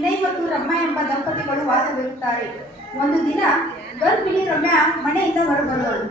ವಿನಯ್ ಮತ್ತು ರಮ್ಯಾ ಎಂಬ ದಂಪತಿಗಳು ವಾಸವಿರುತ್ತಾರೆ. ಒಂದು ದಿನ ಗರ್ಭಿಣಿ ರಮ್ಯಾ ಮನೆಯಿಂದ ಹೊರಬರುವಳು.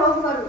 ಹೋಗುವರು.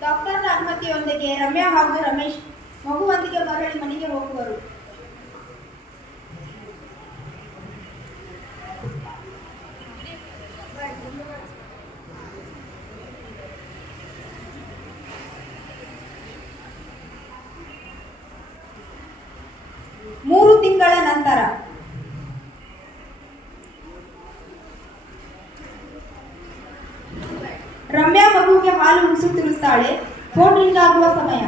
ಡಾಕ್ಟರ್ನ ಅನುಮತಿಯೊಂದಿಗೆ ರಮ್ಯಾ ಹಾಗೂ ರಮೇಶ್ ಮಗುವೊಂದಿಗೆ ಮರಳಿ ಮನೆಗೆ ಹೋಗುವರು. ಮೂರು ತಿಂಗಳ ನಂತರ ರಮ್ಯಾ ಮಗುವಿಗೆ ಹಾಲು ಉಣಿಸುತ್ತಿರುತ್ತಾಳೆ. ಫೋನ್ ರಿಂಗ್ ಆಗುವ ಸಮಯ.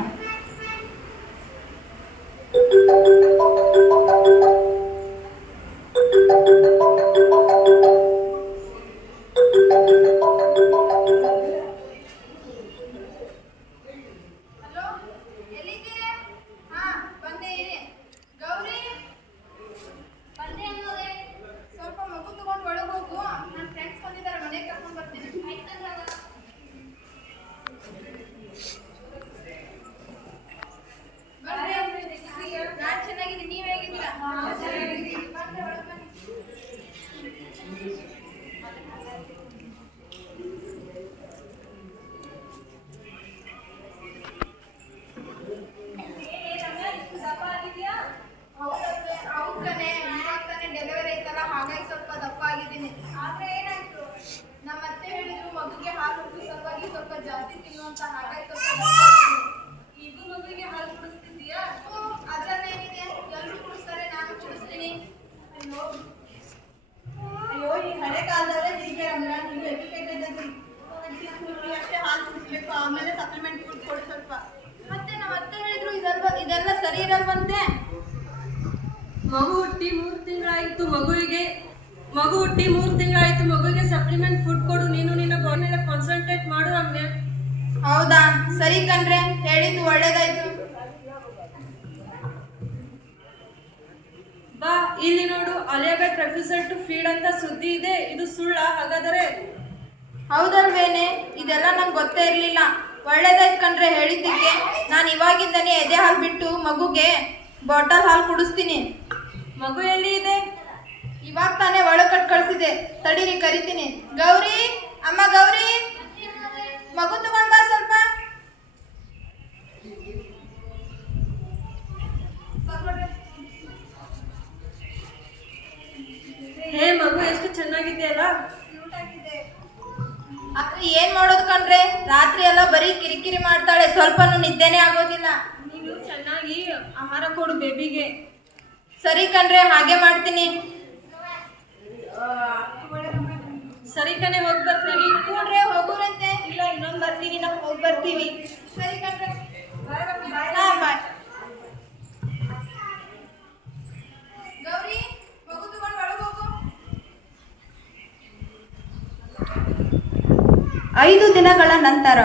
ನಮ್ಮತ್ತೆ ಹೇಳಿದ್ರು ಮಗುಗೆ ಹಾಲು ಸಲುವಾಗಿ ಸ್ವಲ್ಪ ಜಾಸ್ತಿ ತಿನ್ನುವಂತ, ಹಾಗಾಗಿ ಈಗ ಮಗುವಿಗೆ ಹಾಲು ಕುಡಿಸ್ತಿದ್ದೀಯಾ? ಅದ್ರಲ್ಲೇನಿದೆ, ಎಲ್ಲರೂ ಕುಡಿಸ್ತಾರೆ, ನಾನು ಕುಡಿಸ್ತೀನಿ. ಅಯ್ಯೋ, ಈ ಹಳೆ ಕಾಲದವರೇ ಹೀಗೆ ರಮ್ಯಾ, ನೀವು ಎಜುಕೇಟೆಡ್ ಅಷ್ಟೇ ಹಾಲು ಕುಡಿಸ್ಬೇಕು, ಆಮೇಲೆ ಸಪ್ಲಿಮೆಂಟ್ ಫುಡ್ ಕೊಡಿ ಸ್ವಲ್ಪ. ಮತ್ತೆ ನಮ್ಮತ್ತೆ ಹೇಳಿದ್ರು ಇದೆಲ್ಲ ಸರಿ ಇರಲ್ವಂತೆ. ಮಗು ಹುಟ್ಟಿ 3 ತಿಂಗಳಾಯಿತು ಮಗುವಿಗೆ ಸಪ್ಲಿಮೆಂಟ್ ಫುಡ್ ಕೊಡು. ನೀನು ನಿನ್ನ ಮೇಲೆ ಕಾನ್ಸಂಟ್ರೇಟ್ ಮಾಡು ರಮ್ಯಾ. ಹೌದಾ, ಸರಿ ಕಣ್ರೆ, ಹೇಳಿದ್ದು ಒಳ್ಳೇದಾಯ್ತು. ಬಾ ಇಲ್ಲಿ ನೋಡು, ಅಲಿಯಾಬೆಟ್ ರೆಫ್ಯೂಸಲ್ ಟು ಫೀಡ್ ಅಂತ ಸುದ್ದಿ ಇದೆ. ಇದು ಸುಳ್ಳ ಹಾಗಾದರೆ? ಹೌದಲ್ವೇನೆ, ಇದೆಲ್ಲ ನಂಗೆ ಗೊತ್ತೇ ಇರಲಿಲ್ಲ. ಒಳ್ಳೇದಾಯ್ತು ಕಣ್ರೆ ಹೇಳಿದ್ದಕ್ಕೆ. ನಾನು ಇವಾಗಿಂದನೇ ಎದೆ ಹಾಲು ಬಿಟ್ಟು ಮಗುಗೆ ಬಾಟಲ್ ಹಾಲು ಕುಡಿಸ್ತೀನಿ. ಮಗು ಎಲ್ಲಿ ಇದೆ? ಇವಾಗ ತಾನೇ ಒಳಗೆ ಕಳಿಸಿದೆ, ತಡೀರಿ ಕರಿತೀನಿ. ಗೌರಿ, ಅಮ್ಮ ಗೌರಿ, ಮಗು ತಗೊಂಡ್ ಬಾ ಸ್ವಲ್ಪ. ಹೇ ಮಗು, ಎಷ್ಟು ಚೆನ್ನಾಗಿದೆಯಲ್ಲ. ಊಟ ಏನ್ ಮಾಡೋದು ಕಣ್ರೆ, ರಾತ್ರಿ ಎಲ್ಲ ಬರೀ ಕಿರಿಕಿರಿ ಮಾಡ್ತಾಳೆ, ಸ್ವಲ್ಪನೂ ನಿದ್ದೆನೇ ಆಗೋದಿಲ್ಲ. ನೀನು ಚೆನ್ನಾಗಿ ಆಹಾರ ಕೊಡು ಬೇಬಿಗೆ. ಸರಿ ಕಣ್ರೆ, ಹಾಗೆ ಮಾಡ್ತೀನಿ. ಸರಿ ಕಣೆ, ಹೋಗಿ ಬರ್ತೀನಿ. ಕೂಡ್ರೆ ಹೋಗೋರಂತೆ. ಇಲ್ಲ, ಇನ್ನೊಂದು ಬರ್ತೀವಿ, ನಾವು ಹೋಗಿ ಬರ್ತೀವಿ. ಸರಿ ಕಣ್ರೆ, ಬಾಯ್. ಬಾಯ್. ಗೌರಿ, ಮಗು ತಗೊಂಡು ಒಳಗೆ ಹೋಗು. 5 ದಿನಗಳ ನಂತರ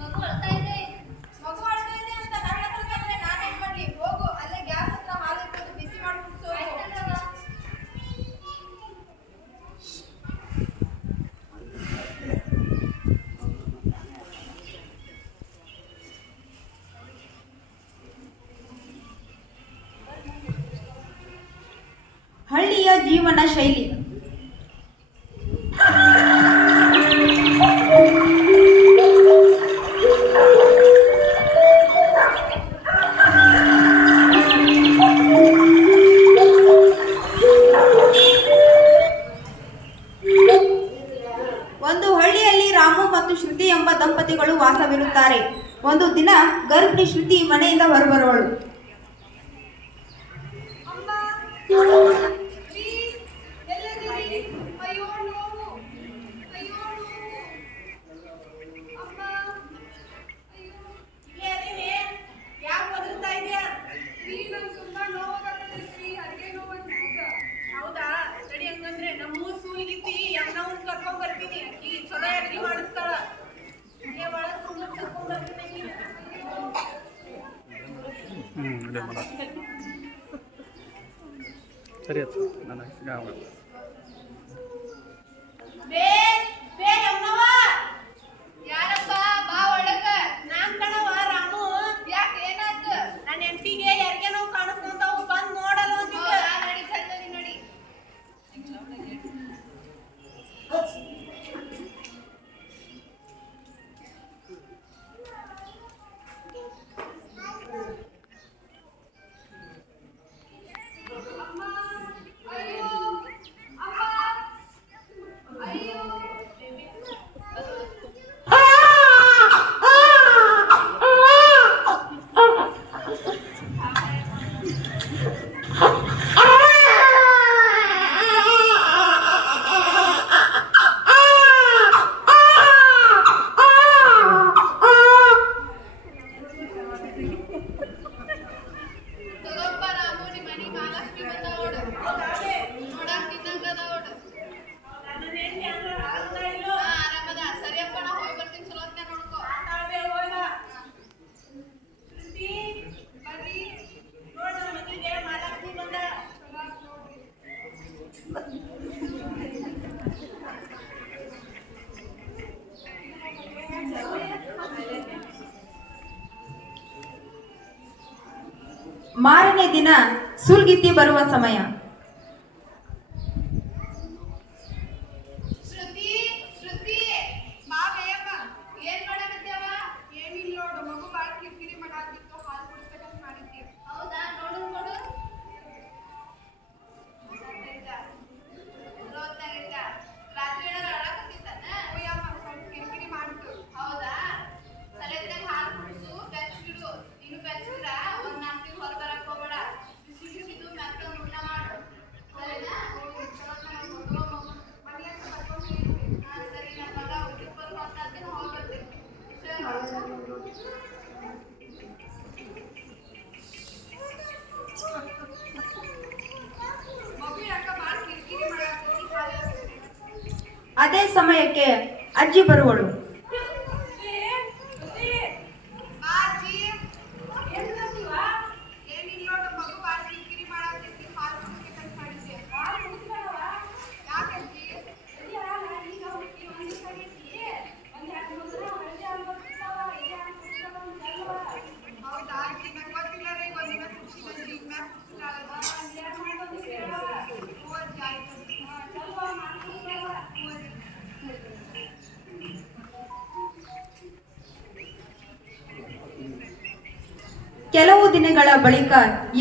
ಮಗು ಅಳ್ತಾ ಇದೆ ಅಂತ ನನ್ನ ಹತ್ರ ಬಂದ್ರೆ ನಾನೇನ್ ಮಾಡ್ಲಿ? ಹೋಗು, ಅಲ್ಲೇ ಗ್ಯಾಸ್ ಹತ್ರ ಹಾಲು ಇಟ್ಟು ಬಿಸಿ ಮಾಡಿ ಕುಡ್ಸು. ಹಳ್ಳಿಯ ಜೀವನ ಶೈಲಿ. ಒಂದು ಹಳ್ಳಿಯಲ್ಲಿ ರಾಮು ಮತ್ತು ಶ್ರುತಿ ಎಂಬ ದಂಪತಿಗಳು ವಾಸವಿರುತ್ತಾರೆ. ಒಂದು ದಿನ ಗರ್ಭಿಣಿ ಶ್ರುತಿ ಮನೆಯಿಂದ ಹೊರಬರುವಳು. ಎಲ್ಲದಿರಿ? ಅಯ್ಯೋ ನೋವು, ಅಯ್ಯೋ ನೋವು. ಅಮ್ಮ, ಅಯ್ಯೋ. ಯಾಕೆ ಬದಲ್ತಾ ಇದೆಯಾ? ನಂಗೆ ತುಂಬಾ ನೋವಾಗತ್ತೆ ಶ್ರೀ, ಅಡುಗೆ ನೋವಾಗ್ತಿದ್ದ. ಹೌದಾ? ಸರಿ, ಹಂಗಂದ್ರೆ ನಮ್ಮೂರ್ ಸೂಲ್ಗಿತ್ತಿ ಅಮ್ಮನವ್ನ ಕರ್ಕೊಂಡ್ ಬರ್ತೀನಿ. ಅಕ್ಕಿ ಚಲೋ ಅಡ್ಗೆ ಮಾಡಿಸ್ತಾಳ. ಅಲ್ಲೇ ಒಳಗ್ ಸುಮ್ಮನೆ ಕರ್ಕೊಂಡ್ ಬರ್ತೀನಿ. ಸರಿ ಆಯ್ತು, ನಾನು ಯಾರಪ್ಪ? ಬಾ ಒಳಗ. ನಾನ್ ಕಣವ ರಾಮು. ಯಾಕೆ, ಏನಾಯ್ತು? ನನ್ನ ಹೆಂಡತಿಗೆ ಯಾರಿಗೆ ನೋವು ಕಾಣಿಸ್ಕೊಂತಾವು, ಬಂದ್ ನೋಡಲ್ಲ ಅಂತಿದ್ದ. ಹೌದಾ? ನಡಿ ಚಂದನಿ, ನಡಿ. ಅಮ್ಮ, ಅಯ್ಯೋ, ಅಮ್ಮ, ಅಯ್ಯೋ. ತಗೋಪ್ಪ ರಾಮು, ನಿಮ್ಮ ಮನೆ ಮಹಾಲಕ್ಷ್ಮಿ ಬಂದಾಳ ನೋಡು. ನೋಡಾಕ್ ತಿನ್ನಂಗ್ ಅದಾಳ ನೋಡು. ನನ್ನ ಹೆಂಡತಿ ಅಂದ್ರೆ ಆರಾಮದ ಇಲ್ಲೋ? ಹಾ, ಆರಾಮದ. ಸರಿಯಪ್ಪ, ನಾ ಹೋಗಿ ಬರ್ತೀನಿ. ಚಲೋ ಹೊತ್ನ್ಯಾಗ ನೋಡ್ಕೋ. ಮಾತಾಡ್ದೆ ಹೋಗ. ಶ್ರುತಿ, ಬರ್ರಿ. ನೋಡ್ ನಮ್ಮ ಮನೆಗೆ ಮಹಾಲಕ್ಷ್ಮಿ ಬಂದಾಳ. ಮಾರನೇ ದಿನ ಸೂಲ್ಗಿತ್ತಿ ಬರುವ ಸಮಯ. ಶ್ರುತಿ, ಶ್ರುತಿ, ಬಾ ಬೇಯಮ್ಮ. ಏನ್ ಮಾಡಕತ್ತೀಯವ್ವ? ಏನಿಲ್ಲ ನೋಡು, ಮಗು ಬಾಳ ಕಿರಿಕಿರಿ ಮಾಡಾತಿತ್ತು, ಹಾಲು ಕುಡಿಸ್ಬೇಕಂತ ಮಾಡಿದ್ದೆ. ಹೌದಾ? ನೋಡು ನೋಡು. ರಾತ್ರಿ ಏನಾರ ಅಳಾಕತ್ತಿತ್ತಾನ? ಅಯ್ಯಮ್ಮ, ಸ್ವಲ್ಪ ಕಿರಿಕಿರಿ ಮಾಡ್ತು. ಹೌದಾ? ಸರಿಯಾಗಿ ಹಾಲು ಕುಡಿಸು, ಬೆಚ್ಚಗಿಡು. ನೀನು ಬೆಚ್ಚಗಿರ ಒಂದ್ 4 ದಿನ ಹೊರ ಬರಕ್ ಹೋಗ್ಬೇಡ. ಬಿಸಿ ಬಿಸಿದು ಮೆತ್ತಗೆ ಊಟ ಮಾಡು. ಸರಿನಾ? ಸರಿ, ನನ್ನ ಮಗ ಹುಡುಗಿ ಬರುವ ಹೊತ್ತಾದ್ರೆ ಹೋಗ್ಬರ್ತೀನಿ. ಮಗು ಯಾಕ ಬಾಳ ಕಿರಿಕಿರಿ ಮಾಡಾಕತ್ತಿ? ಅದೇ ಸಮಯಕ್ಕೆ ಅಜ್ಜಿ ಬರುವಳು. ಬಾ ಅಜ್ಜಿ. ಏನಿಲ್ಲ ನೋಡು, ಮಗು ಬಾಳ ಕಿರಿಕಿರಿ ಮಾಡಾಕತ್ತಿ, ಹಾಲು ಕುಡಿಸ್ಬೇಕಂತ ಮಾಡಿದ್ದೆ. ಯಾಕಜ್ಜಿ? ಹೌದಾ? ಅಜ್ಜಿ, ನಂಗೆ ಗೊತ್ತಿಲ್ಲ ರೀ. ಒಂದಿನ ಕುಡಿಸಿದ್ರಿ, ಈಗ ಮ್ಯಾಕ್ ಕುಡಿಸ್ತಾಳಲ್ಲ. ಹ್ಞೂ ಅಜ್ಜಿ, ಆಯ್ತು. ಕೆಲವು ದಿನಗಳ ಬಳಿಕ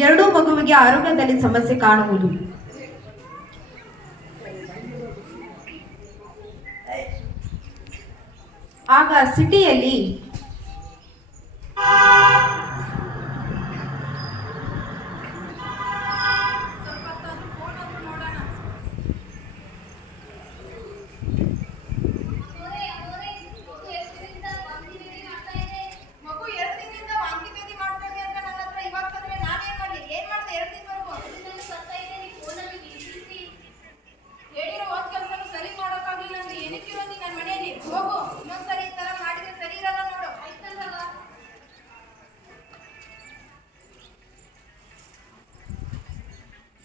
ಎರಡೂ ಮಗುವಿಗೆ ಆರೋಗ್ಯದಲ್ಲಿ ಸಮಸ್ಯೆ ಕಾಣುವುದು. ಆಗ ಸಿಟಿಯಲ್ಲಿ ಮಗು 2 ದಿನದಿಂದ ವಾಂತಿ ಭೇದಿ ಮಾಡ್ತಾ ಇದೆ ಅಂತ ನನ್ನ ಹತ್ರ ಇವಾಗ ಬಂದ್ರೆ ನಾನೇನ್ ಮಾಡ್ಲಿ? ಏನ್ ಮಾಡ್ದೆ 2 ದಿನವರೆಗೂ? ಹೇಳಿರೋ ಒಂದ್ ಕೆಲಸನೂ ಸರಿ ಮಾಡೋಕ್ಕಾಗ್ಲಿಲ್ಲ ಅಂದ್ರೆ ಏನಕ್ಕಿರೋ ನೀ ನನ್ನ ಮನೆಯಲ್ಲಿ? ಹೋಗು, ಇನ್ನೊಂದ್ಸರಿ ಈ ತರ ಮಾಡಿದ್ರೆ ಸರಿ ಇರಲ್ಲ ನೋಡು. ಆಯ್ತಲ್ವಾ?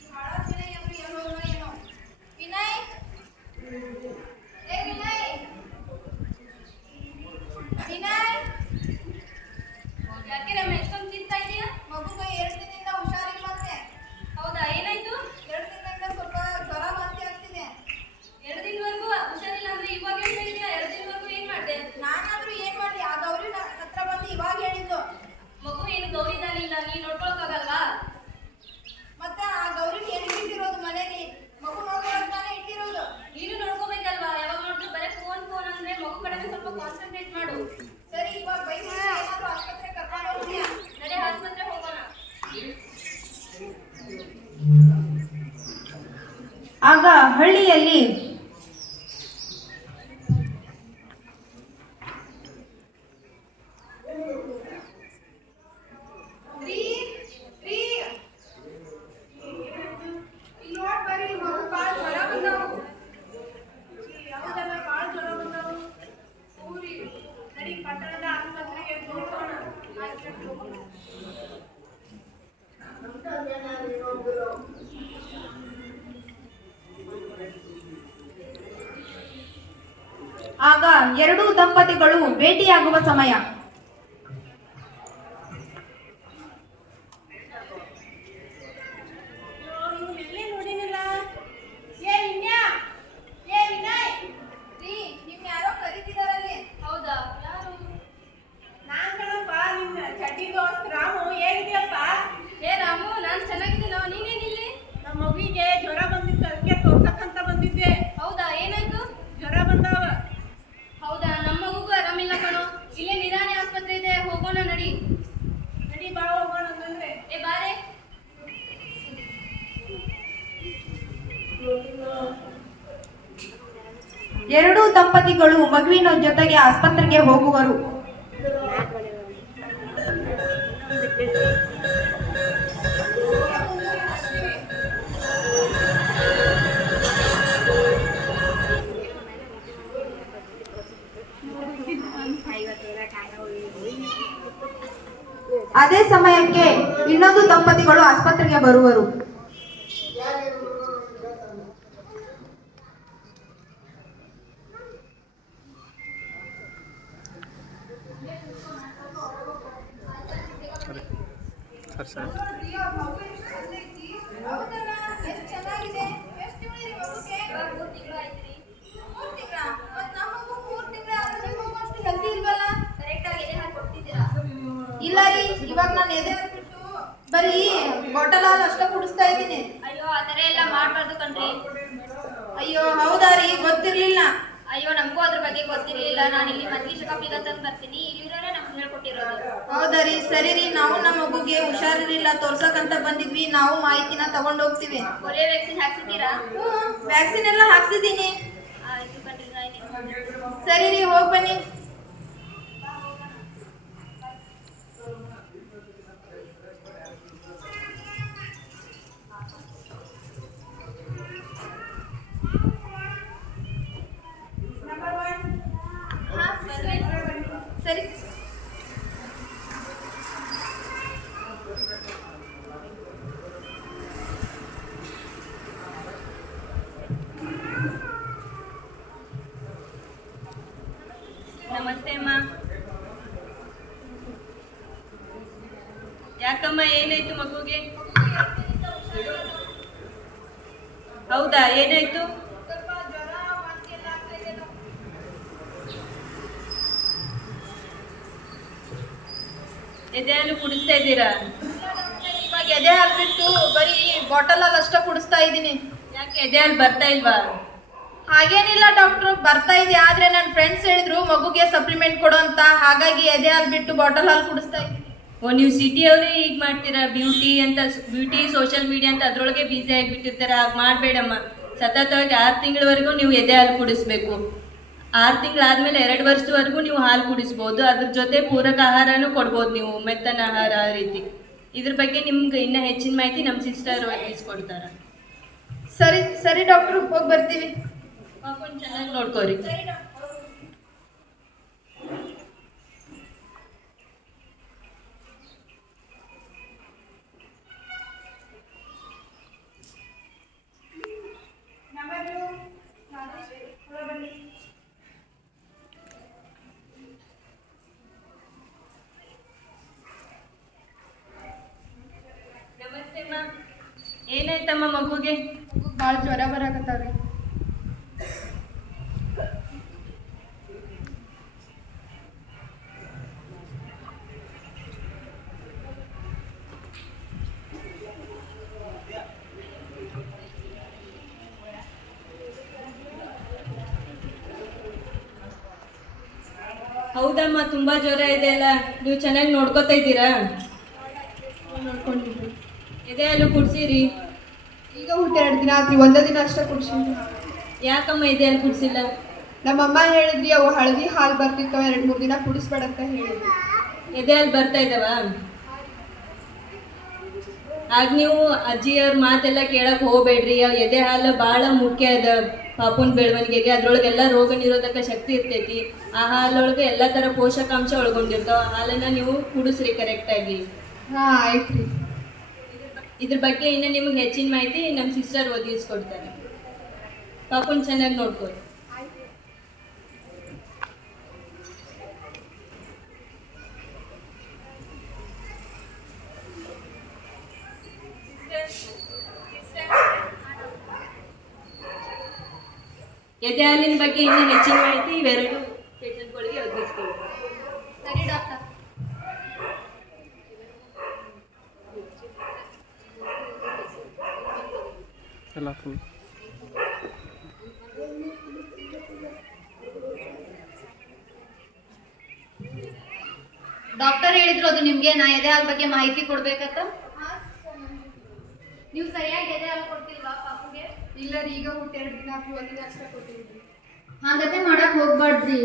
ಈ ಹಾಳಾದ ವಿನಯ್ ಅಂದ್ರೆ ಎಲ್ಲಿ ಹೋದ್ನೋ ಏನೋ. ವಿನಯ್, ಏ ವಿನಯ್, ವಿನಯ್, ಯಾಕೆ ರಮ್ಯ ಎಷ್ಟೊಂದು ಚಿಂತಾ ಇದೆಯಾ? ಮಗುಗೆ 2 ದಿನದಿಂದ ಹುಷಾರಿಲ್ವಂತೆ. ಹೌದಾ, ಏನಾಯ್ತು? 2 ದಿನದಿಂದ ಸ್ವಲ್ಪ ಜ್ವರ ವಾಂತಿ ಆಗ್ತಿದೆ. 2 ದಿನವರೆಗೂ ಹುಷಾರಿಲ್ಲ ಅಂದ್ರೆ ಇವಾಗ ಹೇಳ್ತಾ ಇದೀಯಾ? 2 ದಿನವರೆಗೂ ಏನ್ ಮಾಡ್ದೆ? ನಾನಾದ್ರೂ ಏನ್ ಮಾಡ್ಲಿ? ಆ ಗೌರಿ ನನ್ನ ಹತ್ರ ಬಂದು ಇವಾಗ ಹೇಳಿದ್ದು. ಮಗು ಏನು ಗೌರಿದಾನಿಲ್ಲ, ನೀನ್ ನೋಡ್ಕೊಳಕ್ಕಾಗಲ್ವಾ? ಮತ್ತೆ ಆ ಗೌರಿ ಇಟ್ಟಿರೋದು ಮನೇಲಿ ಮಗು ನೋಡ್ಕೊಳಕ್ತಾನೆ ಇಟ್ಟಿರೋದು. ನೀನು ನೋಡ್ಕೋಬೇಕಲ್ವಾ? ಯಾವಾಗ ನೋಡಿದ್ರು ಬರೀ ಫೋನ್ ಅಂದ್ರೆ ಮಗು ಕಡೆಗೆ ಸ್ವಲ್ಪ ಕಾನ್ಸಂಟ್ರೇಟ್ ಮಾಡು. ಸರಿ, ಇವಾಗ ಬೈಕ್ ಏನಾದ್ರೂ ಆಸ್ಪತ್ರೆ ಕರ್ಕೊಂಡು ಹೋಗ್ತೀಯಾ? ನಡೆ, ಆಸ್ಪತ್ರೆ ಹೋಗೋಣ. ಆಗ ಹಳ್ಳಿಯಲ್ಲಿ ರೀ, ರೀ, ಇಲ್ಲಿ ನೋಡ್ ಬರ್ರಿ, ಮಗು ಭಾಳ ಜ್ವರ ಬಂದಾವು. ಹೌದಲ್ಲ, ಭಾಳ ಜ್ವರ ಬಂದಾವು. ಊರಿ ನಡಿ, ಪಟ್ಟಣದ ಆಸ್ಪತ್ರೆಗೆ ತೋರಿಸೋಣ. ಆಗ ಎರಡೂ ದಂಪತಿಗಳು ಭೇಟಿಯಾಗುವ ಸಮಯ. ಎಲ್ಲೇ ನೋಡಿನಿಲ್ಲ. ಏ ವಿನ್ಯಾ, ಏ ವಿನಯ್. ರೀ, ನಿಮ್ ಯಾರೋ ಕರೀತಿದಾರಲ್ಲಿ. ಹೌದಾ, ಯಾರು? ನಾನ್ ಕಣಪ್ಪ, ನಿನ್ನ ಚಡ್ಡಿ ದೋಸ್ತ್ ರಾಮು. ಹೇಗಿದ್ಯಪ್ಪ? ಏ ರಾಮು, ನಾನ್ ಚೆನ್ನಾಗಿದ್ದೀನೋ, ನೀನೇನಿಲ್ಲಿ? ನಮ್ಮ ಮಗುವಿಗೆ ಜ್ವರ ಬಂದಿತ್ತು, ಅದಕ್ಕೆ ತೋರ್ಸಕ್ಕಂತ ಬಂದಿದ್ದೆ. ಹೌದಾ, ಏನಾಯ್ತು? ಜ್ವರ ಬಂದಾವ. ಹೌದಾ, ನಮ್ಮ ಮಗುಗೂ ಆರಾಮಿಲ್ಲ ಕಣೋ. ಇಲ್ಲೇ ನಿರಾಣಿ ಆಸ್ಪತ್ರೆ ಇದೆ, ಹೋಗೋಣ ನಡಿ. ನಡಿ ಬಾ, ಹೋಗೋಣ ಅಂತಂದ್ರೆ. ಏ ಬಾರೆ. ಎರಡೂ ದಂಪತಿಗಳು ಮಗುವಿನ ಜೊತೆಗೆ ಆಸ್ಪತ್ರೆಗೆ ಹೋಗುವರು. ಅದೇ ಸಮಯಕ್ಕೆ ಇನ್ನೊಂದು ದಂಪತಿಗಳು ಆಸ್ಪತ್ರೆಗೆ ಬರುವರು. ಅಯ್ಯೋ, ಮಗು ಎಷ್ಟು ಚಂದೈತಿ. ಹೌದಲ್ಲ, ಎಷ್ಟು ಚೆನ್ನಾಗಿದೆ. ಎಷ್ಟು ತಿಂಗಳಿರಿ ಮಗುಗೆ? 3 ತಿಂಗಳು ಆಯ್ತ್ರಿ. 3 ತಿಂಗಳ? ಮತ್ ನಮ್ಮ ಮಗು 3 ತಿಂಗಳ ಆದ್ರೂ ನಿಮ್ಮ ಮಗು ಅಷ್ಟು ಹೆಲ್ದಿ ಇಲ್ವಲ್ಲ? ಕರೆಕ್ಟ್ ಆಗಿ ಎದೆ ಹಾಕಿ ಕೊಡ್ತಿದ್ದೀರಾ? ಇಲ್ಲ ರೀ, ಇವಾಗ ನಾನು ಎದೆ ಹಾಕ್ಬಿಟ್ಟು ಬರೀ ಬಾಟಲ್ ಹಾಲು ಅಷ್ಟೇ ಕುಡಿಸ್ತಾ ಇದ್ದೀನಿ. ಅಯ್ಯೋ, ಆ ಥರ ಎಲ್ಲ ಮಾಡಬಾರ್ದು ಕಣ್ರಿ. ಅಯ್ಯೋ ಹೌದಾ ರೀ, ಗೊತ್ತಿರ್ಲಿಲ್ಲ. ಅಯ್ಯೋ, ನಮಗೂ ಅದ್ರ ಬಗ್ಗೆ ಗೊತ್ತಿರಲಿಲ್ಲ. ನಾನು ಇಲ್ಲಿ ಮಂತ್ಲಿ ಚೆಕಪ್ಪಿಗೆ ಅಂತ ಬರ್ತೀನಿ, ಇಲ್ಲಿರೋರೇ ನಮ್ಗೆ ಹೇಳ್ಕೊಟ್ಟಿರೋದು. ಹೌದಾ ರೀ, ಸರಿ ರೀ, ನಾವು ನಮ್ಮ ಮಗುಗೆ ಹುಷಾರಿರ್ಲಿಲ್ಲ, ತೋರ್ಸಕ್ಕಂತ ಬಂದಿದ್ವಿ, ನಾವು ಮಾಹಿತಿನ ತಗೊಂಡು ಹೋಗ್ತೀವಿ. Polio vaccine ಹಾಕ್ಸಿದ್ದೀರಾ? ವ್ಯಾಕ್ಸಿನ್ ಎಲ್ಲ ಹಾಕ್ಸಿದ್ದೀನಿ. ಆಯ್ತು ಕಣ್ರಿ, ಆಯ್ತು. ಸರಿ ರೀ, ಹೋಗಿ ಬನ್ನಿ. ಸರಿ. ನಮಸ್ತೆ ಅಮ್ಮ. ಯಾಕಮ್ಮ, ಏನಾಯ್ತು ಮಗುಗೆ? ಹೌದಾ, ಏನಾಯ್ತು? ಸ್ವಲ್ಪ ಜ್ವರ ವಾಂತಿ ಎಲ್ಲ ಆಗ್ತಾ ಇದೆ. ಎದೆ ಹಾಲು ಕುಡಿಸ್ತಾ ಇದ್ದೀರಾ? ಇವಾಗ ಎದೆ ಹಾಲು ಬಿಟ್ಟು ಬರೀ ಬಾಟಲಲ್ಲಿ ಅಷ್ಟೇ ಕುಡಿಸ್ತಾ ಇದ್ದೀನಿ. ಯಾಕೆ ಎದೆ ಹಾಲು ಬರ್ತಾ ಇಲ್ವಾ? ಹಾಗೇನಿಲ್ಲ ಡಾಕ್ಟ್ರು, ಬರ್ತಾ ಇದೆ. ಆದ್ರೆ ನನ್ನ ಫ್ರೆಂಡ್ಸ್ ಹೇಳಿದ್ರು ಮಗುಗೆ ಸಪ್ಲಿಮೆಂಟ್ ಕೊಡು ಅಂತ, ಹಾಗಾಗಿ ಎದೆ ಹಾಲು ಬಿಟ್ಟು ಬಾಟಲ್ ಹಾಲು ಕುಡಿಸ್ತಾ ಇದ್ದೀನಿ. ಓ, ನೀವು ಸಿಟಿಯವರೇ ಈಗ ಮಾಡ್ತೀರಾ? ಬ್ಯೂಟಿ ಸೋಷಿಯಲ್ ಮೀಡಿಯಾ ಅಂತ ಅದ್ರೊಳಗೆ ಬ್ಯುಸಿ ಆಗಿಬಿಟ್ಟಿರ್ತೀರ. ಹಾಗೆ ಮಾಡಬೇಡಮ್ಮ. ಸತತವಾಗಿ 6 ತಿಂಗಳವರೆಗೂ ನೀವು ಎದೆ ಹಾಲು ಕುಡಿಸ್ಬೇಕು. 6 ತಿಂಗಳಾದ್ಮೇಲೆ 2 ವರ್ಷದವರೆಗೂ ನೀವು ಹಾಲು ಕುಡಿಸ್ಬೋದು. ಅದ್ರ ಜೊತೆ ಪೂರಕ ಆಹಾರನೂ ಕೊಡ್ಬೋದು, ನೀವು ಮೆತ್ತನ ಆಹಾರ ಆ ರೀತಿ. ಇದ್ರ ಬಗ್ಗೆ ನಿಮ್ಗೆ ಇನ್ನೂ ಹೆಚ್ಚಿನ ಮಾಹಿತಿ ನಮ್ಮ ಸಿಸ್ಟರ್ ಒದಗಿಸ್ಕೊಡ್ತಾರೆ. ಸರಿ ಸರಿ ಡಾಕ್ಟ್ರು, ಹೋಗಿ ಬರ್ತೀವಿ. ಪಾಪನ್ ಚೆನ್ನಾಗಿ ನೋಡ್ಕೋರಿ. ನಮಸ್ತೆ ಅಮ್ಮ. ಏನಾಯ್ತಮ್ಮ ಮಗುಗೆ? ಭಾಳ ಜ್ವರ ಬರಾಕತ್ತಾವ್ರಿ. ಹೌದಮ್ಮ, ತುಂಬಾ ಜ್ವರ ಇದೆ ಅಲ್ಲ. ನೀವು ಚೆನ್ನಾಗಿ ನೋಡ್ಕೋತಾ ಇದ್ದೀರಾ? ನೋಡ್ಕೊಂಡಿದ್ವಿ. ಎದೆ ಹಾಲು ಕುಡ್ಸಿರಿ. ಈಗ ಹುಟ್ಟಿ 2 ದಿನ ಆತ್ರಿ, ಒಂದೇ ದಿನ ಅಷ್ಟೇ ಕುಡ್ಸಿದ್ವಿ. ಯಾಕಮ್ಮ ಎದೆ ಹಾಲು ಕುಡ್ಸಿಲ್ಲ? ನಮ್ಮಮ್ಮ ಹೇಳಿದ್ರಿ, ಅವು ಹಳದಿ ಹಾಲು ಬರ್ತಿತ್ತವ, 2-3 ದಿನ ಕುಡಿಸ್ಬೇಡ ಅಂತ ಹೇಳಿದ್ವಿ. ಎದೆ ಹಾಲು ಬರ್ತಾ ಇದ್ದಾವ? ಆಗ ನೀವು ಅಜ್ಜಿಯವ್ರ ಮಾತೆಲ್ಲ ಕೇಳಕ್ ಹೋಗ್ಬೇಡ್ರಿ. ಎದೆ ಹಾಲು ಭಾಳ ಮುಖ್ಯ ಅದ ಪಾಪುನ ಬೆಳವಣಿಗೆಗೆ. ಅದ್ರೊಳಗೆಲ್ಲ ರೋಗ ನಿರೋಧಕ ಶಕ್ತಿ ಇರ್ತೈತಿ. ಆ ಹಾಲೊಳಗೆ ಎಲ್ಲ ಥರ ಪೋಷಕಾಂಶ ಒಳಗೊಂಡಿರ್ತಾವ. ಹಾಲನ್ನು ನೀವು ಕುಡಿಸ್ರಿ ಕರೆಕ್ಟಾಗಿ. ಹಾಂ ಆಯ್ತು ರೀ. ಇದ್ರ ಬಗ್ಗೆ ಇನ್ನು ನಿಮ್ಗೆ ಹೆಚ್ಚಿನ ಮಾಹಿತಿ ನಮ್ಮ ಸಿಸ್ಟರ್ ಒದಗಿಸ್ಕೊಡ್ತಾರೆ. ಪಾಪುನ ಚೆನ್ನಾಗಿ ನೋಡ್ಕೊಳ್ಳಿ. ಎದೆ ಹಾಲಿನ ಬಗ್ಗೆ ಇನ್ನೂ ಹೆಚ್ಚಿನ ಮಾಹಿತಿ ಇವೆರಡು ಪೇಷಂಟ್ಗಳಿಗೆ ಒದಗಿಸ್ಕೊಡ್ತಾರೆ. ಸರಿ ಡಾಕ್ಟರ್. ಡಾಕ್ಟರ್ ಹೇಳಿದ್ರು ಅದು ನಿಮ್ಗೆ ನಾ ಎದೆ ಹಾಲ್ ಬಗ್ಗೆ ಮಾಹಿತಿ ಕೊಡ್ಬೇಕಂತ. ನೀವು ಸರಿಯಾಗಿ ಎದೆ ಹಾಲು ಕೊಡ್ತಿಲ್ವಾ ಪಾಪುಗೆ? ಇಲ್ಲ ರೀ, ಈಗ ಹುಟ್ಟಿ 2 ದಿನ ಆತ್ರಿ, ಒಂದೇ ದಿನ ಅಷ್ಟೇ ಕೊಟ್ಟಿದ್ವಿ. ಹಾಗತ್ತೆ ಮಾಡಕ್ ಹೋಗ್ಬಾರ್ದ್ರಿ.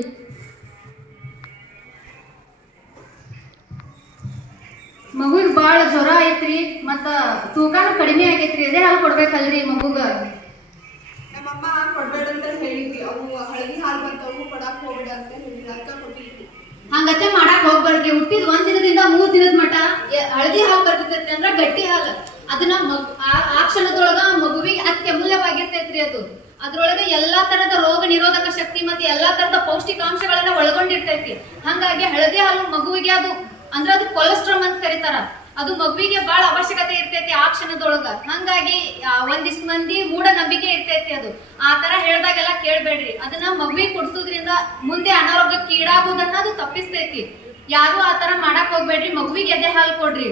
ಮಗುಗ್ ಬಾಳ ಜ್ವರ ಐತ್ರಿ, ಮತ್ತ ತೂಕಾನು ಕಡಿಮೆ ಆಗೈತ್ರಿ. ಎದೆ ಹಾಲು ಕೊಡ್ಬೇಕಲ್ರಿ ಮಗುಗ? ನಮ್ಮಮ್ಮ ಕೊಡ್ಬೇಡ ಅಂತ ಹೇಳಿದ್ವಿ. ಅವು ಹಳದಿ ಹಾಲು ಬರ್ತಾವು, ಕೊಡಾಕ್ ಹೋಗ್ಬೇಡ ಅಂತ ಹೇಳಿದ್ವಿ, ಅಕ್ಕ ಕೊಟ್ಟಿದ್ವಿ. ಹಂಗತ್ತೆ ಮಾಡಕ್ ಹೋಗ್ಬಾರ್ದ್ರಿ. ಹುಟ್ಟಿದ 1 ದಿನದಿಂದ 3 ದಿನದ ಮಟ ಹಳದಿ ಹಾಲು ಬರ್ತೈತ್ರಿ, ಅಂದ್ರ ಗಟ್ಟಿ ಹಾಲು. ಅದನ್ನ ಆ ಕ್ಷಣದೊಳಗ ಮಗುವಿಗೆ ಅತ್ಯಮೂಲ್ಯವಾಗಿರ್ತೈತ್ರಿ. ಅದ್ರೊಳಗೆ ಎಲ್ಲಾ ತರದ ರೋಗ ನಿರೋಧಕ ಶಕ್ತಿ ಮತ್ತೆ ಎಲ್ಲಾ ತರದ ಪೌಷ್ಟಿಕಾಂಶಗಳನ್ನ ಒಳಗೊಂಡಿರ್ತೈತಿ. ಹಂಗಾಗಿ ಹಳದಿ ಹಾಲು ಮಗುವಿಗೆ ಅದು ಕೊಲೆಸ್ಟ್ರಾಲ್ ಅಂತ ಕರೀತಾರ. ಅದು ಮಗುವಿಗೆ ಬಹಳ ಅವಶ್ಯಕತೆ ಇರ್ತೈತಿ ಆ ಕ್ಷಣದೊಳಗ. ಹಂಗಾಗಿ ಒಂದಿಷ್ಟು ಮಂದಿ ಮೂಢನಂಬಿಕೆ ಇರ್ತೈತಿ. ಅದು ಆ ತರ ಹೇಳ್ದಾಗೆಲ್ಲ ಕೇಳ್ಬೇಡ್ರಿ. ಅದನ್ನ ಮಗುವಿಗೆ ಕೊಡ್ಸೋದ್ರಿಂದ ಮುಂದೆ ಅನಾರೋಗ್ಯಕ್ಕೆ ಈಡಾಗೋದನ್ನ ಅದು ತಪ್ಪಿಸ್ತೈತಿ. ಯಾರು ಆ ತರ ಮಾಡಕ್ ಹೋಗ್ಬೇಡ್ರಿ. ಮಗುವಿಗೆ ಎದೆ ಹಾಲು ಕೊಡ್ರಿ.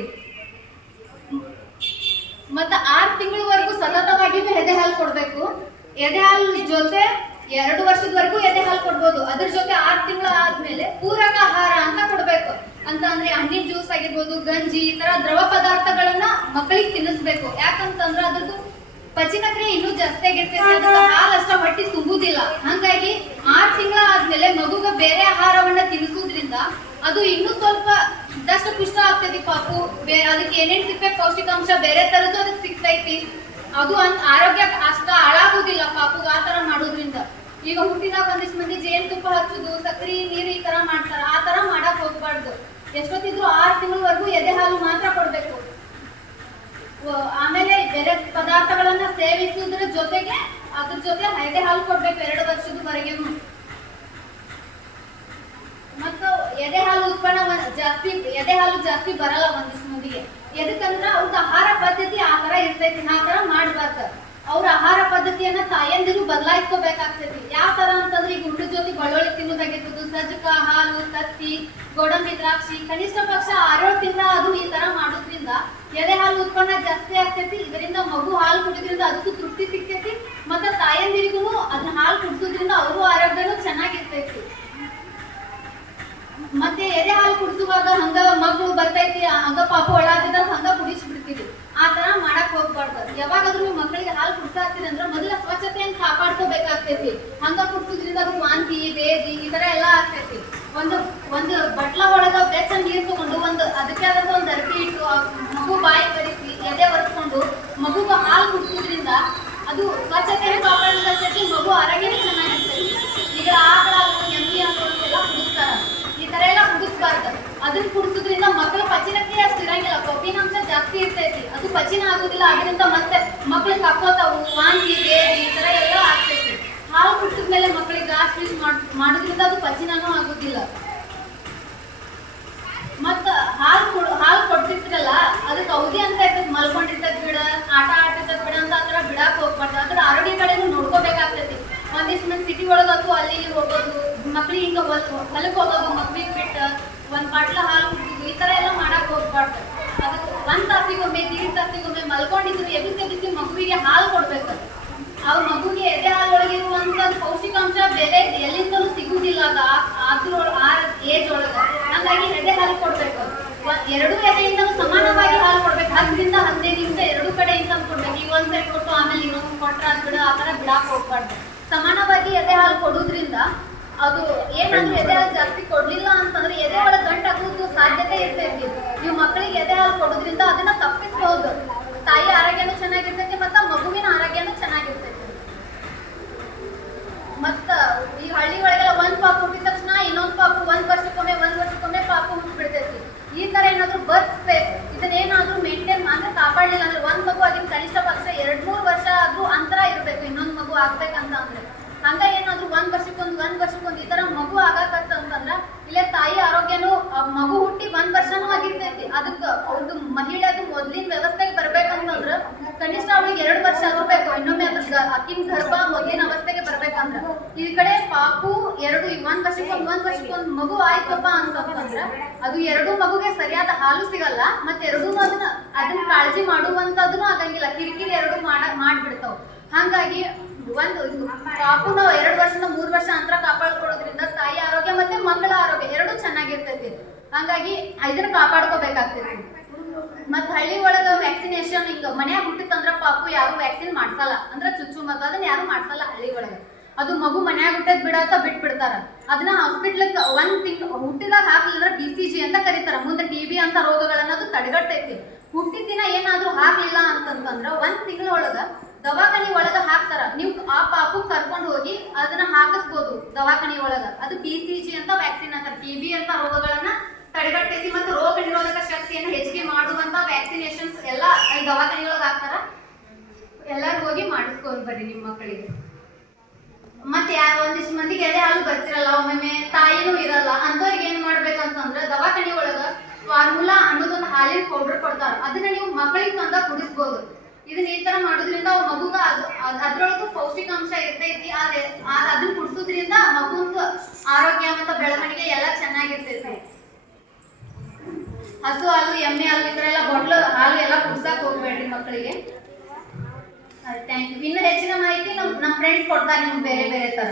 ಮತ್ತ 6 ತಿಂಗಳವರೆಗೂ ಸತತವಾಗಿ ಎದೆ ಹಾಲು ಕೊಡ್ಬೇಕು. ಎದೆ ಹಾಲು ಜೊತೆ 2 ವರ್ಷದವರೆಗೂ ಎದೆ ಹಾಲು ಕೊಡ್ಬೋದು. ಅದ್ರ ಜೊತೆ 6 ತಿಂಗಳ ಆದ್ಮೇಲೆ ಪೂರಕ ಆಹಾರ ಅಂತ ಕೊಡ್ಬೇಕು. ಅಂತ ಅಂದ್ರೆ ಹಣ್ಣಿನ ಜ್ಯೂಸ್ ಆಗಿರ್ಬೋದು, ಗಂಜಿ, ಈ ತರ ದ್ರವ ಪದಾರ್ಥಗಳನ್ನ ಮಕ್ಕಳಿಗೆ ತಿನ್ನಿಸ್ಬೇಕು. ಯಾಕಂತಂದ್ರೆ ಅದ್ರದ್ದು ಪಚನ ಕ್ರಿಯೆ ಇನ್ನೂ ಜಾಸ್ತಿ ಆಗಿರ್ತೈತಿ. ಅದ್ರ ಹಾಲು ಅಷ್ಟ ಹೊಟ್ಟಿ ತುಂಬುದಿಲ್ಲ. ಹಂಗಾಗಿ 6 ತಿಂಗಳ ಆದ್ಮೇಲೆ ಮಗುಗ ಬೇರೆ ಆಹಾರವನ್ನ ತಿನ್ನಿಸೋದ್ರಿಂದ ಅದು ಇನ್ನೂ ಸ್ವಲ್ಪ ದಷ್ಟ ಪುಷ್ಟ ಆಗ್ತೈತಿ. ಪಾಪು ಅದಕ್ಕೆ ಏನೇನ್ ಸಿಗ್ಬೇಕು ಪೌಷ್ಟಿಕಾಂಶ ಬೇರೆ ತರದ್ದು ಅದಕ್ಕೆ ಸಿಗ್ತೈತಿ. ಅದು ಆರೋಗ್ಯ ಅಷ್ಟ ಹಾಳಾಗುದಿಲ್ಲ ಪಾಪುಗ ಆ ತರ ಮಾಡೋದ್ರಿಂದ. ಈಗ ಹುಟ್ಟಿದಾಗ ಒಂದಿಷ್ಟು ಮಂದಿ ಜೇನುತುಪ್ಪ ಹಚ್ಚುದು, ಸಕ್ರಿ ನೀರು ಈ ತರ ಮಾಡ್ತಾರ. ಆ ತರ ಮಾಡಕ್ ಹೋಗ್ಬಾರ್ದು. ಎಷ್ಟೊತ್ತಿದ್ರು 6 ತಿಂಗಳವರೆಗೂ ಎದೆ ಹಾಲು ಮಾತ್ರ ಕೊಡ್ಬೇಕು. ಆಮೇಲೆ ಬೇರೆ ಪದಾರ್ಥಗಳನ್ನ ಸೇವಿಸುವುದ್ರ ಜೊತೆಗೆ ಅದ್ರ ಜೊತೆ ಎದೆ ಹಾಲು ಕೊಡ್ಬೇಕು 2 ವರ್ಷದವರೆಗೆ. ಮತ್ತು ಎದೆ ಹಾಲು ಎದೆ ಹಾಲು ಜಾಸ್ತಿ ಬರಲ್ಲ ಒಂದಿಷ್ಟು ಮಂದಿಗೆ. ಎದಕ್ಕಂದ್ರ ಅವ್ರದ್ದು ಆಹಾರ ಪದ್ಧತಿ ಆ ತರ ಇರ್ತೈತಿ. ಆ ತರ ಮಾಡ್ಬಾರ್ದು. ಅವ್ರ ಆಹಾರ ಪದ್ಧತಿಯನ್ನ ತಾಯಂದಿರು ಬದಲಾಯಿಸ್ಕೋಬೇಕಾಗ್ತೈತಿ. ಯಾವ ತರ ಅಂತಂದ್ರೆ ಈಗ ಊಟದ ಜೊತೆ ಬೆಳ್ಳುಳ್ಳಿ ತಿನ್ನೋದಾಗಿರ್ಬೋದು, ಸಜ್ಜಕ, ಹಾಲು, ತತ್ತಿ ಗೋಡಂಬಿ ದ್ರಾಕ್ಷಿ ಕನಿಷ್ಠ ಪಕ್ಷ 6-7 ತಿಂಗಳ ಅದು ಈ ತರ ಮಾಡೋದ್ರಿಂದ ಎದೆ ಹಾಲು ಉತ್ಪನ್ನ ಜಾಸ್ತಿ ಆಗ್ತೈತಿ. ಇದರಿಂದ ಮಗು ಹಾಲು ಕುಡಿದ್ರಿಂದ ಅದಕ್ಕೂ ತೃಪ್ತಿ ಸಿಗ್ತೈತಿ. ಮತ್ತೆ ತಾಯಂದಿರಿಗೂ ಅದನ್ನ ಹಾಲು ಕುಡಿಸೋದ್ರಿಂದ ಅವರು ಆರೋಗ್ಯನೂ ಚೆನ್ನಾಗಿರ್ತೈತಿ. ಮತ್ತೆ ಎದೆ ಹಾಲು ಕುಡಿಸುವಾಗ ಹಂಗ ಮಗು ಬರ್ತೈತಿ ಹಂಗ ಪಾಪು ಒಳಾದ ಹಂಗ ಕುಡಿಸ್ಬಿಡ್ತೀವಿ. ಆ ತರ ಮಾಡಕ್ ಹೋಗ್ಬಾರ್ದು. ಯಾವಾಗಾದ್ರೂ ನೀವು ಮಕ್ಕಳಿಗೆ ಹಾಲು ಕುಡಿಸಾಕ್ತೀರಿ ಅಂದ್ರೆ ಮೊದಲ ಸ್ವಚ್ಛತೆಯನ್ನು ಕಾಪಾಡ್ಕೋಬೇಕಾಗ್ತೈತಿ. ಹಂಗ ಕುಡಿಸೋದ್ರಿಂದ ಅದು ವಾಂತಿ ಬೇದಿ ಈ ತರ ಎಲ್ಲಾ ಆಗ್ತೈತಿ. ಒಂದು ಬಟ್ಲ ಒಳಗ ಬೆಚ್ಚ ನೀರು ತಗೊಂಡು ಅದಕ್ಕೆ ಆದಂತ ಒಂದು ಅರ್ಬಿ ಇಟ್ಟು ಮಗು ಬಾಯಿ ಕಡಿಸಿ ಎದೆ ಒರೆಸ್ಕೊಂಡು ಮಗುಗ ಹಾಲು ಕುಡಿಸೋದ್ರಿಂದ ಅದು ಸ್ವಚ್ಛತೆಯನ್ನು ಕಾಪಾಡೋದಕ್ಕೆ ಮಗು ಆರೋಗ್ಯನೇ ಚೆನ್ನಾಗಿರ್ತೈತಿ. ಈಗ ಆಕಳ ಎಮ್ಮಿ ಎಲ್ಲ ಕುಡಿಸ್ತಾರ. ಈ ತರ ಎಲ್ಲ ಕುಡಿಸ್ಬಾರ್ದು. ಅದನ್ನ ಕುಡಿಸೋದ್ರಿಂದ ಮಕ್ಕಳ ಪಚನಕ್ರಿಯೆ ಅಷ್ಟು ಇರಂಗಿಲ್ಲ. ಕೊಬ್ಬಿನಾಂಶ ಜಾಸ್ತಿ ಇರ್ತೈತಿ. ಅದು ಪಚನ ಆಗೋದಿಲ್ಲ. ಅದರಿಂದ ಮತ್ತೆ ಮಕ್ಳು ಕಕ್ಕೋತಾವು ವಾಂತಿ ಬೇದಿ ಈ ತರ ಎಲ್ಲ ಆಗ್ತೈತಿ. ಹಾಲು ಕುಡಿಸಿದ್ಮೇಲೆ ಮಕ್ಕಳಿಗೆ ಗಾಸ್ ಫೀಸ್ ಮಾಡೋದ್ರಿಂದ ಅದು ಪಚನನೂ ಆಗೋದಿಲ್ಲ. ಮತ್ತ ಹಾಲು ಕೊಡ್ತಿರ್ತಿರಲ್ಲ ಅದಕ್ಕೆ ಔದಿ ಅಂತ ಇರ್ತೈತಿ. ಮಲ್ಕೊಂಡಿರ್ತದ ಬಿಡ ಆಟ ಆಡ್ತಿರ್ತದ ಬಿಡ ಅಂತ ಆತರ ಬಿಡಾಕ್ ಹೋಗ್ಬಾರ್ದು. ಅದ್ರ ಆರೋಗ್ಯ ಕಡೆನೂ ನೋಡ್ಕೋಬೇಕಾಗ್ತೈತಿ. ಒಂದಿಷ್ಟು ಮಂದಿ ಸಿಟಿ ಒಳಗಂತೂ ಅಲ್ಲಿ ಹೋಗೋದು ಮಕ್ಳಿಗೆ ಹಿಂಗ ಹೊಲಕ್ಕೆ ಹೋಗೋದು ಮಕ್ಳಿಗೆ ಬಿಟ್ಟು ಒಂದ್ ಬಾಟ್ಲ ಹಾಲು ಕುಡಿಸೋದು ಈ ತರ ಎಲ್ಲ ಮಾಡಕ್ ಹೋಗ್ಬಾರ್ದು. ಅದಕ್ಕೆ 1 ತಾಸಿಗೊಮ್ಮೆ 1.5 ತಾಸಿಗೊಮ್ಮೆ ಮಲ್ಕೊಂಡಿದ್ರು ಎಬಿಸಿ ಮಗುವಿಗೆ ಹಾಲು ಕೊಡ್ಬೇಕು. ಅವ್ರ ಮಗುಗೆ ಎದೆ ಹಾಲು ಒಳಗಿರುವಂತ ಪೌಷ್ಟಿಕಾಂಶ ಬೇರೆ ಎಲ್ಲಿಂದಲೂ ಸಿಗುದಿಲ್ಲ. ಆ ಏಜ್ ಒಳಗ ಹಾಗಾಗಿ ಎದೆ ಹಾಲು ಕೊಡ್ಬೇಕು. 2 ಎದೆಯಿಂದಲೂ ಸಮಾನವಾಗಿ ಹಾಲು ಕೊಡ್ಬೇಕು. 10ರಿಂದ 15 ನಿಮಿಷ 2 ಕಡೆಯಿಂದ ಕೊಡ್ಬೇಕು. ಈಗ ಒಂದ್ ಸೈಡ್ ಕೊಟ್ಟು ಆಮೇಲೆ ಇನ್ನೊಂದು ಕೊಟ್ರ ಅದ್ ಬಿಡ ಆ ತರ ಬಿಡಾಕ್ ಹೋಗ್ಬಾರ್ದು. ಸಮಾನವಾಗಿ ಎದೆ ಹಾಲು ಕೊಡೋದ್ರಿಂದ ಅದು ಏನಾದ್ರೂ ಎದೆ ಹಾಲು ಜಾಸ್ತಿ ಕೊಡ್ಲಿಲ್ಲ ಅಂತಂದ್ರೆ ಎದೆ ಒಳಗೆ ಗಂಟಾಗೋದು ಸಾಧ್ಯತೆ ಇರ್ತೈತಿ. ನೀವು ಮಕ್ಕಳಿಗೆ ಎದೆ ಹಾಲು ಕೊಡೋದ್ರಿಂದ ಅದನ್ನ ತಪ್ಪಿಸಬಹುದು. ತಾಯಿ ಆರೋಗ್ಯನೂ ಚೆನ್ನಾಗಿರ್ತೈತಿ ಮತ್ತ ಮಗುವಿನ ಆರೋಗ್ಯನೂ ಚೆನ್ನಾಗಿರ್ತೈತಿ. ಮತ್ತ ಈ ಹಳ್ಳಿ ಒಳಗೆಲ್ಲ ಒಂದ್ ಪಾಪು ಹುಟ್ಟಿದ ತಕ್ಷಣ ಇನ್ನೊಂದ್ ಪಾಪು 1 ವರ್ಷಕ್ಕೊಮ್ಮೆ ಪಾಪು ಹುಟ್ಟಿಬಿಡ್ತೈತಿ. ಈ ತರ ಏನಾದ್ರು ಬರ್ತ್ ಸ್ಪೇಸ್ ಇದನ್ನೇನಾದ್ರೂ ಮೇಂಟೈನ್ ಅಂದ್ರೆ ಕಾಪಾಡಲಿಲ್ಲ ಅಂದ್ರೆ ಒಂದ್ ಮಗು ಆಗಿನ ಕನಿಷ್ಠ ಪಕ್ಷ 2-3 ವರ್ಷ ಆದ್ರೂ ಅಂತರ ಇರ್ಬೇಕು ಇನ್ನೊಂದ್ ಮಗು ಆಗ್ಬೇಕಂತ ಅಂದ್ರೆ. ಹಂಗ ಏನಾದ್ರು 1 ವರ್ಷಕ್ಕೊಂದು ಈ ತರ ಮಗು ಆಗಾಕತ್ತಂತಂದ್ರ ಇಲ್ಲೇ ತಾಯಿ ಆರೋಗ್ಯನೂ ಮಗು ಹುಟ್ಟಿ 1 ವರ್ಷನೂ ಆಗಿರ್ತೈತಿ. ಅದಕ್ಕ ಒಂದು ಮಹಿಳೆದು ಮೊದ್ಲಿನ ವ್ಯವಸ್ಥೆಗೆ ಬರ್ಬೇಕಂತಂದ್ರ ಕನಿಷ್ಠ ಅವಳಿಗೆ 2 ವರ್ಷ ಆದ್ರೂ ಬೇಕು. ಇನ್ನೊಮ್ಮೆ ಅದ್ರ ಅಕ್ಕಿನ ಗರ್ಭ ಮೊದ್ಲಿನ ಅವಸ್ಥೆಗೆ ಬರ್ಬೇಕಂದ್ರ ಈ ಕಡೆ ಪಾಪು 1 ವರ್ಷಕ್ಕೊಂದು ಮಗು ಆಯ್ತಪ್ಪ ಅಂತಂದ್ರ ಅದು 2 ಮಗುಗೆ ಸರಿಯಾದ ಹಾಲು ಸಿಗಲ್ಲ. ಮತ್ತೆ 2 ಅದನ್ನ ಕಾಳಜಿ ಮಾಡುವಂತದನ್ನು ಆಗಂಗಿಲ್ಲ. ಕಿರಿಕಿರಿ 2 ಮಾಡ್ಬಿಡ್ತಾವ. ಹಾಗಾಗಿ ಒಂದು ಪಾಪುನ 2 ವರ್ಷದಿಂದ 3 ವರ್ಷ ಅಂತರ ಕಾಪಾಡ್ಕೊಳ್ಳೋದ್ರಿಂದ ತಾಯಿ ಆರೋಗ್ಯ ಮತ್ತೆ ಮಕ್ಕಳ ಆರೋಗ್ಯ 2 ಚೆನ್ನಾಗಿರ್ತೈತಿ. ಹಂಗಾಗಿ ಇದನ್ನ ಕಾಪಾಡ್ಕೋಬೇಕಾಗ್ತೈತಿ. ಮತ್ ಹಳ್ಳಿ ಒಳಗ ವ್ಯಾಕ್ಸಿನೇಷನ್ ಹಿಂಗ ಮನ್ಯಾಗ ಹುಟ್ಟಿತ್ತಂದ್ರ ಪಾಪು ಯಾರು ವ್ಯಾಕ್ಸಿನ್ ಮಾಡ್ಸಲ್ಲ. ಅಂದ್ರ ಚುಚ್ಚು ಮದ್ದು ಅದನ್ನ ಯಾರು ಮಾಡ್ಸಲ್ಲ ಹಳ್ಳಿ ಒಳಗ. ಅದು ಮಗು ಮನ್ಯಾಗ ಹುಟ್ಟದ್ ಬಿಟ್ಬಿಡ್ತಾರ. ಅದನ್ನ ಹಾಸ್ಪಿಟ್ಲಕ್ 1 ತಿಂಗಳು ಹುಟ್ಟಿದಾಗ ಹಾಕ್ಲಿಲ್ಲ ಅಂದ್ರೆ BCG ಅಂತ ಕರೀತಾರ. ಮುಂದೆ TB ಅಂತ ರೋಗಗಳನ್ನ ಅದು ತಡೆಗಟ್ಟೈತಿ. ಹುಟ್ಟಿದ ದಿನ ಏನಾದ್ರೂ ಹಾಕ್ಲಿಲ್ಲ ಅಂತಂತಂದ್ರ 1 ತಿಂಗಳೊಳಗ ದವಾಖಾನಿ ಒಳಗ ಹಾಕ್ತಾರ. ನೀವು ಆ ಪಾಪು ಕರ್ಕೊಂಡು ಹೋಗಿ ಅದನ್ನ ಹಾಕಿಸ್ಬೋದು ದವಾಖಾನಿ ಒಳಗ. ಅದು BCG ಅಂತ ವ್ಯಾಕ್ಸಿನ್ ಅಂತಾರ. TB ಅಂತ ರೋಗಗಳನ್ನ ತಡೆಗಟ್ಟೈತಿ. ಮತ್ತೆ ರೋಗ ನಿರೋಧಕ ಶಕ್ತಿಯನ್ನು ಹೆಚ್ಚಿಗೆ ಮಾಡುವಂತ ವ್ಯಾಕ್ಸಿನೇಷನ್ಸ್ ಎಲ್ಲ ಅಲ್ಲಿ ದವಾಖಾನಿ ಒಳಗ ಹಾಕ್ತಾರ. ಎಲ್ಲಾರು ಹೋಗಿ ಮಾಡಿಸ್ಕೊಂಡು ಬರ್ರಿ ನಿಮ್ಮ ಮಕ್ಕಳಿಗೆ. ಮತ್ತೆ ಒಂದಿಷ್ಟು ಮಂದಿಗೆ ಎದೆ ಹಾಲು ಬರ್ತಿರಲ್ಲ, ಒಮ್ಮೊಮ್ಮೆ ತಾಯಿನೂ ಇರಲ್ಲ. ಅಂತವ್ರಿಗೆ ಏನ್ ಮಾಡ್ಬೇಕಂತಂದ್ರ ದವಾಖಾನಿ ಒಳಗ ಫಾರ್ಮುಲಾ ಅನ್ನೋದೊಂದು ಹಾಲಿನ ಪೌಡರ್ ಕೊಡ್ತಾರ. ಅದನ್ನ ನೀವು ಮಕ್ಕಳಿಗೆ ತಂದ ಕುಡಿಸ್ಬೋದು. ಇದನ್ನ ಈ ತರ ಮಾಡೋದ್ರಿಂದ ಮಗುಗ ಅದ್ರೊಳಗೂ ಪೌಷ್ಟಿಕಾಂಶ ಇರ್ತೈತಿ. ಅದನ್ನ ಕುಡಿಸೋದ್ರಿಂದ ಮಗುಂದು ಆರೋಗ್ಯ ಮತ್ತು ಬೆಳವಣಿಗೆ ಎಲ್ಲ ಚೆನ್ನಾಗಿರ್ತೈತಿ. ಹಸು ಹಾಲು ಎಮ್ಮೆ ಹಾಲು ಈ ತರ ಎಲ್ಲ ಬಾಟ್ಲು ಹಾಲು ಎಲ್ಲ ಕುಡ್ಸಕ್ ಹೋಗ್ಬೇಡ್ರಿ ಮಕ್ಕಳಿಗೆ. Thank you. ಇನ್ನು ಹೆಚ್ಚಿನ ಮಾಹಿತಿ ನಮ್ಮ ಫ್ರೆಂಡ್ಸ್ ಕೊಡ್ತಾರೆ ನಿಮ್ಗೆ ಬೇರೆ ತರ.